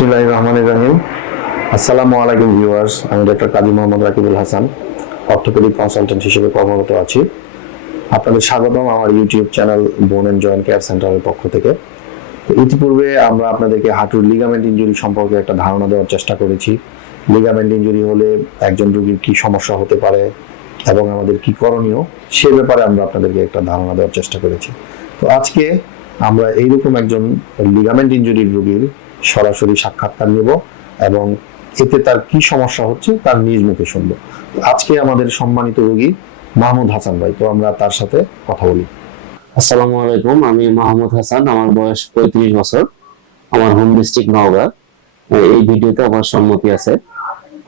বিসমিল্লাহির রহমানির রহিম। আসসালামু আলাইকুম ভিউয়ার্স, আমি doctor Kazi Mohammad Rakibul Hasan, orthopaedic consultant হিসেবে কর্মরত আছি। আপনাদের স্বাগতম আমার ইউটিউব চ্যানেল বোন এন্ড জয়েন্ট কেয়ার সেন্টারের পক্ষ থেকে। ইতিপূর্বে আমরা আপনাদেরকে হাঁটুর লিগামেন্ট ইনজুরি সম্পর্কে একটা ধারণা দেওয়ার চেষ্টা করেছি। লিগামেন্ট ইনজুরি হলে একজন রোগীর কি সমস্যা হতে পারে এবং আমাদের কি করণীয় সে ব্যাপারে আমরা আপনাদেরকে একটা ধারণা দেওয়ার চেষ্টা করেছি। তো আজকে আমরা এইরকম একজন লিগামেন্ট ইনজুরির রোগীর সরাসরি সাক্ষাৎকার নেব এবং এতে তার কি সমস্যা হচ্ছে তার নিজ মুখে শুনবো। আজকে আমাদের সম্মানিত রোগী মাহমুদ হাসান ভাই, তো আমরা তার সাথে কথা বলি। আসসালামু আলাইকুম, আমি মাহমুদ হাসান। আমার বয়স 35 বছর। আমার হোম ডিস্ট্রিক্ট নওগাঁ। এই ভিডিওতে আমার সম্মতি আছে।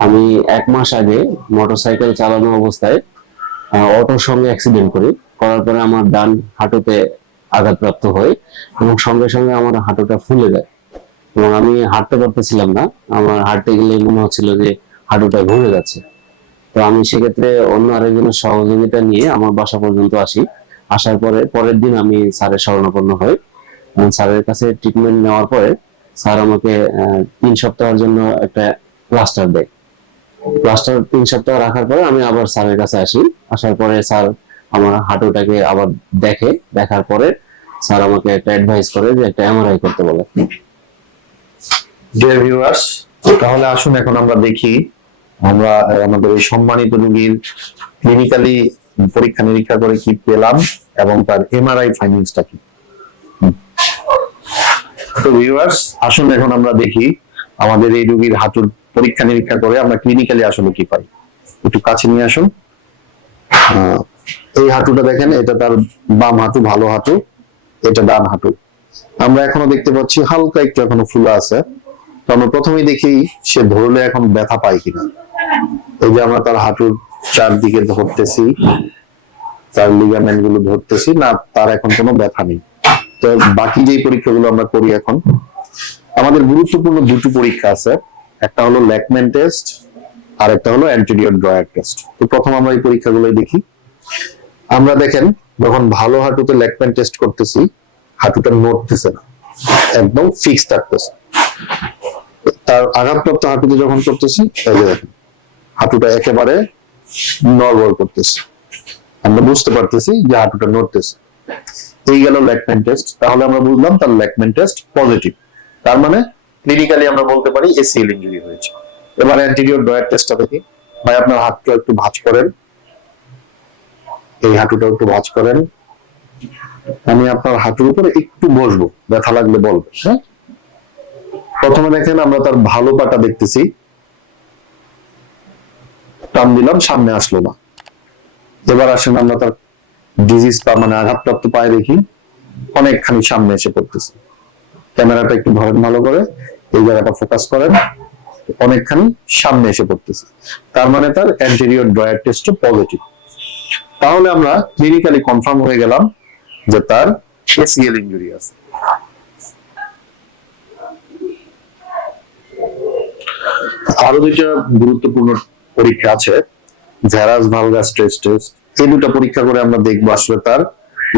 আমি 1 মাস আগে মোটরসাইকেল চালানো অবস্থায় অটোর সঙ্গে অ্যাক্সিডেন্ট করার পরে আমার ডান হাঁটুতে আঘাতপ্রাপ্ত হয় এবং সঙ্গে সঙ্গে আমার হাঁটুটা ফুলে যায় এবং আমি হাঁটতে পারতেছিলাম না। আমার হাঁটতে গেলে মনে হচ্ছিল যে হাঁটুটা ঘুরে যাচ্ছে। তো আমি সেক্ষেত্রে অন্য আরেকজনের সহযোগিতা নিয়ে আমার বাসা পর্যন্ত আসি। আসার পরে পরের দিন আমি স্যারের শরণাপন্ন হই এবং স্যারের কাছে ট্রিটমেন্ট নেওয়ার পরে স্যার আমাকে 3 সপ্তাহের জন্য একটা প্লাস্টার দেয়। প্লাস্টার 3 সপ্তাহ রাখার পরে আমি আবার স্যারের কাছে আসি। আসার পরে স্যার আমার হাঁটুটাকে আবার দেখার পরে স্যার আমাকে একটা অ্যাডভাইস করে যে একটা এমআরআই করতে বলে। ডিয়ার ভিউয়ার্স, তাহলে আসুন এখন আমরা দেখি আমরা আমাদের এই সম্মানিত রোগীর ক্লিনিক্যালি পরীক্ষা নিরীক্ষা করে কি পেলাম এবং তার এমআরআই ফাইন্ডিংসটা কি। তো ভিউয়ার্স, আসুন এখন আমরা দেখি আমাদের এই রোগীর হাঁটুর পরীক্ষা নিরীক্ষা করে আমরা ক্লিনিক্যালি আসলে কি পাই। একটু কাছে নিয়ে আসুন। এই হাঁটুটা দেখেন, এটা তার বাম হাঁটু, ভালো হাঁটু, এটা ডান হাঁটু। আমরা এখনো দেখতে পাচ্ছি হালকা একটু এখনো ফুলা আছে। তো আমরা প্রথমেই দেখি সে ধরলে এখন ব্যথা পায় কিনা। এই যে আমরা তার হাঁটুর চারদিকে ধরতেছি, তার লিগামেন্ট গুলো ধরতেছি না, তার এখন কোনো ব্যথা নেই। তো বাকি যে পরীক্ষাগুলো আমরা করি এখন, আমাদের গুরুত্বপূর্ণ দুটো পরীক্ষা আছে। একটা হলো ল্যাকম্যান টেস্ট আর একটা হলো অ্যান্টেরিয়র ড্রয়ার টেস্ট। তো প্রথম আমরা এই পরীক্ষাগুলো দেখি। আমরা দেখেন যখন ভালো হাঁটুতে ল্যাকম্যান টেস্ট করতেছি, হাঁটুটা নড়তেছে না, একদম ফিক্স থাকতেছে। তার আঘাতপ্রাপ্ত হাঁটুতে যখন করতেছি, এই যে দেখেন হাঁটুটা একেবারে নড়বড় করতেছে, আমরা বুঝতে পারতেছি যে হাঁটুটা নড়তেছে। এই গেল ল্যাকম্যান টেস্ট। তাহলে আমরা বুঝলাম তার ল্যাকম্যান টেস্ট পজিটিভ, তার মানে ক্লিনিক্যালি আমরা বলতে পারি এসিএল ইনজুরি হয়েছে। এবার অ্যান্টেরিয়র ড্রয়ার টেস্টটা দেখি। ভাই আপনার হাতটা একটু ভাঁজ করেন, এই হাঁটুটা একটু ভাঁজ করেন। আমি আপনার হাঁটুর উপরে একটু বসবো, ব্যথা লাগলে বলবেন। হ্যাঁ, প্রথমে দেখেন আমরা তার ভালো পাটা দেখতেছি, টান দিলাম, সামনে আসলো না। এবার আসেন আমরা তার ডিজিজ পা মানে আঘাতপ্রাপ্ত পায়ে দেখি, অনেকখানি সামনে এসে পড়তেছে। ক্যামেরাটা একটু ধরেন ভালো করে, এই জায়গাটা ফোকাস করেন, অনেকখানি সামনে এসে পড়তেছে। তার মানে তার অ্যান্টেরিয়র ড্রয়ার টেস্ট পজিটিভ। তাহলে আমরা ক্লিনিক্যালি কনফার্ম হয়ে গেলাম যে তার এসিএল ইনজুরি আছে। আরো দুইটা গুরুত্বপূর্ণ পরীক্ষা আছে, ভ্যারাস ভালগাস স্ট্রেস টেস্ট। এই দুটো পরীক্ষা করে আমরা দেখবো আসলে তার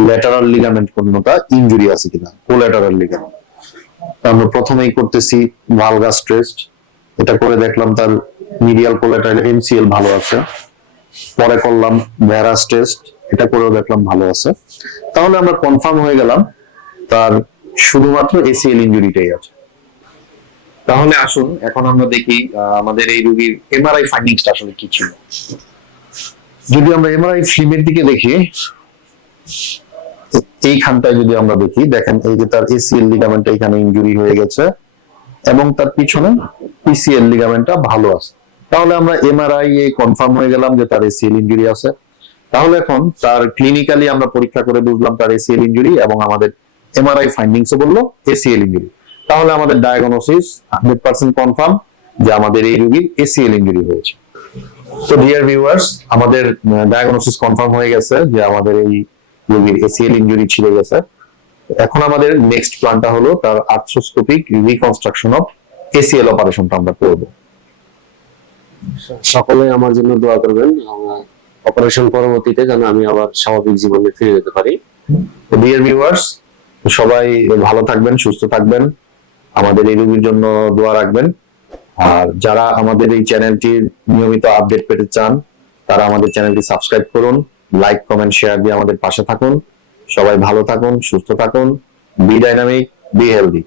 ল্যাটারাল লিগামেন্ট কোনটা ইনজুরি আছে কিনা, কোল্যাটারাল লিগামেন্ট। আমরা প্রথমেই করতেছি ভালগাস টেস্ট, এটা করে দেখলাম তার মিডিয়াল কোল্যাটারাল এমসিএল ভালো আছে। পরে করলাম ভ্যারাস টেস্ট, এটা করেও দেখলাম ভালো আছে। তাহলে আমরা কনফার্ম হয়ে গেলাম তার শুধুমাত্র এসিএল ইনজুরিটাই আছে। তাহলে আসুন এখন আমরা দেখি আমাদের এই রোগীর এমআরআই ফাইন্ডিংসটা আসলে কি ছিল। যদি আমরা এমআরআই ফিল্মের দিকে দেখি, এইখানটায় যদি আমরা দেখি, দেখেন এই যে তার এসিএল লিগামেন্টটা এখানে ইনজুরি হয়ে গেছে এবং তার পিছনে পিসিএল লিগামেন্টটা ভালো আছে। তাহলে আমরা এমআরআই এ কনফার্ম হয়ে গেলাম যে তার এসিএল ইনজুরি আছে। তাহলে এখন তার ক্লিনিক্যালি আমরা পরীক্ষা করে বুঝলাম তার এসিএল ইনজুরি এবং আমাদের এমআরআই ফাইন্ডিংসও বললো এসিএল ইনজুরি। তাহলে আমাদের ডায়াগনোসিস 100% কনফার্ম যে আমাদের এই রোগীর এসিএল ইনজুরি হয়েছে। তো ডিয়ার ভিউয়ার্স, আমাদের ডায়াগনোসিস কনফার্ম হয়ে গেছে যে আমাদের এই রোগীর এসিএল ইনজুরি ছিল গেছে। এখন আমাদের নেক্সট প্ল্যানটা হলো তার আর্থ্রোস্কোপিক রিকনস্ট্রাকশন অফ এসিএল অপারেশনটা আমরা করব। সকলে আমার জন্য দোয়া করবেন, অপারেশন পরবর্তীতে যেন আমি আবার স্বাভাবিক জীবনে ফিরে যেতে পারি। ডিয়ার ভিউয়ার্স, সবাই ভালো থাকবেন, সুস্থ থাকবেন। আমাদের এই রোগীর জন্য দোয়া রাখবেন। আর যারা আমাদের এই চ্যানেলটির নিয়মিত আপডেট পেতে চান তারা আমাদের চ্যানেলটি সাবস্ক্রাইব করুন, লাইক কমেন্ট শেয়ার দিয়ে আমাদের পাশে থাকুন। সবাই ভালো থাকুন, সুস্থ থাকুন, বি ডাইনামিক, বি হেলদি।